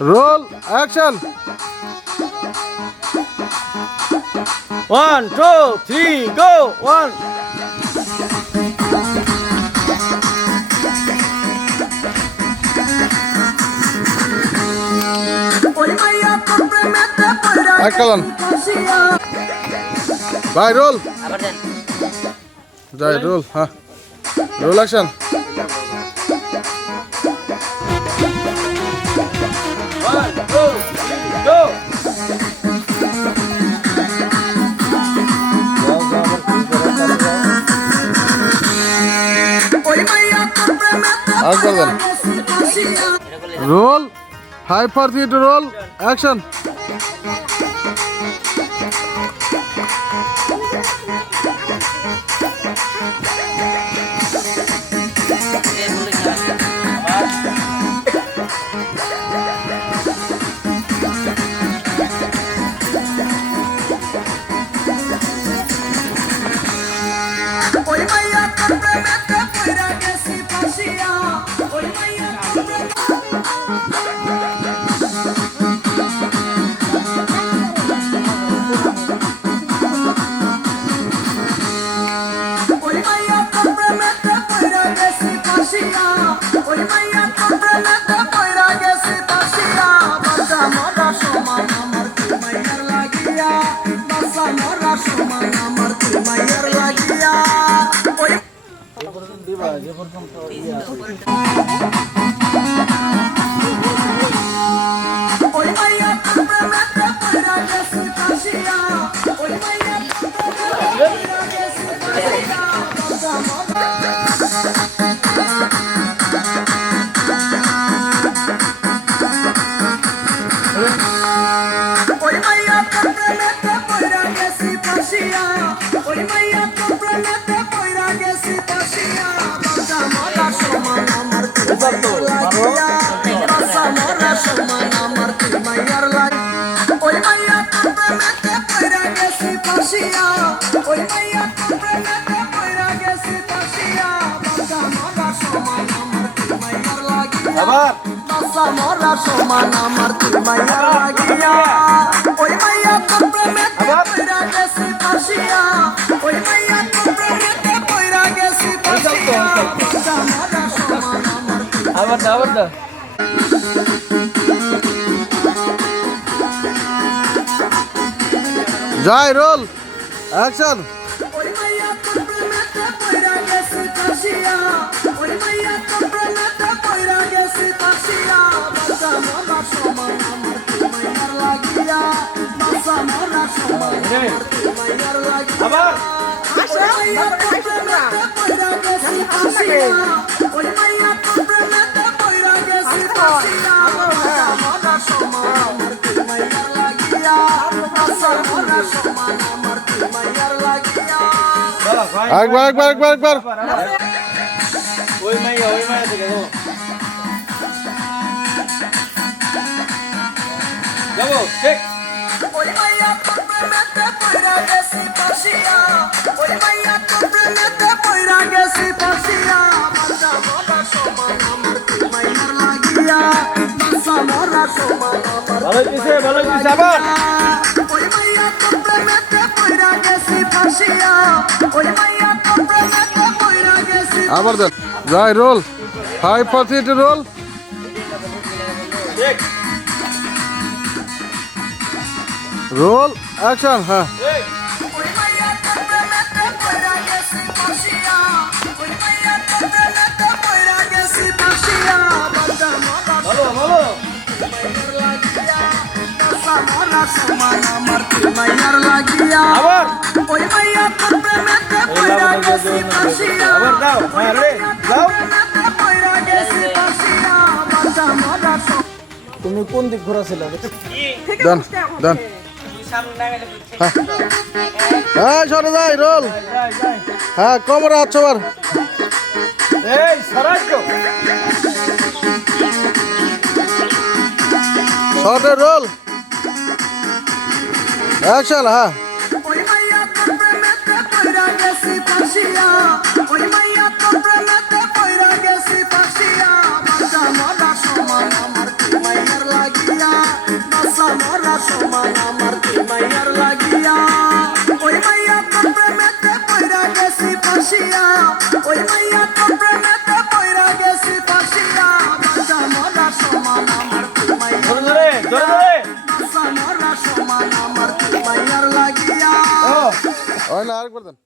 Roll, action. 1, 2, 3, go. 1. Action. Bye, roll. Jai, roll. Huh. Roll action. 1, 2, 3, go. Roll. High for 3 to roll. Action. Jai, roll. Action. একবার ওই মাইয়া থেকে গো যাবো ঠিক ওই মাইয়া কমপ্লিমেন্টে পয়রা গেছি পাশিয়া ওই মাইয়া কমপ্লিমেন্টে পয়রা গেছি পাশিয়া বাসা মোরা সমান আমার মাইয়ার লাগিয়া বাসা মোরা সমান আমার ভালো কিসে আবার ওই মাইয়া কমপ্লিমেন্টে পয়রা গেছি পাশিয়া ওই মাইয়া কমপ্লিমেন্টে পয়রা গেছি আবার দেন Jai, roll. High for 3 to roll. Roll. Action. Huh. তুমি কোন দিক ঘোরাছিল Done. হ্যাঁ সরে যাই রোল হ্যাঁ কোমরে হাত সবার এই সরাজ তো শর্টে রোল অ্যাকশন হ্যাঁ ওই মাইয়া তোর প্রেমেতে পইরা গেছি ফাঁসিয়া ওই মাইয়া তোর প্রেমেতে পইরা গেছি ফাঁসিয়া বাঁচা মরা সমান আমার তুই মাইয়ার লাগিয়া বাঁচা মরা সমান আমার তুই মাইয়ার লাগিয়া ওই মাইয়া তোর প্রেমেতে পইরা গেছি ফাঁসিয়া ওই মাইয়া তোর প্রেমেতে পইরা গেছি ফাঁসিয়া বাঁচা মরা সমান আমার তুই মাইয়ার বাঁচা মরা সমান আমার তুই মাইয়ার লাগিয়া হয় না আরেকবার দেন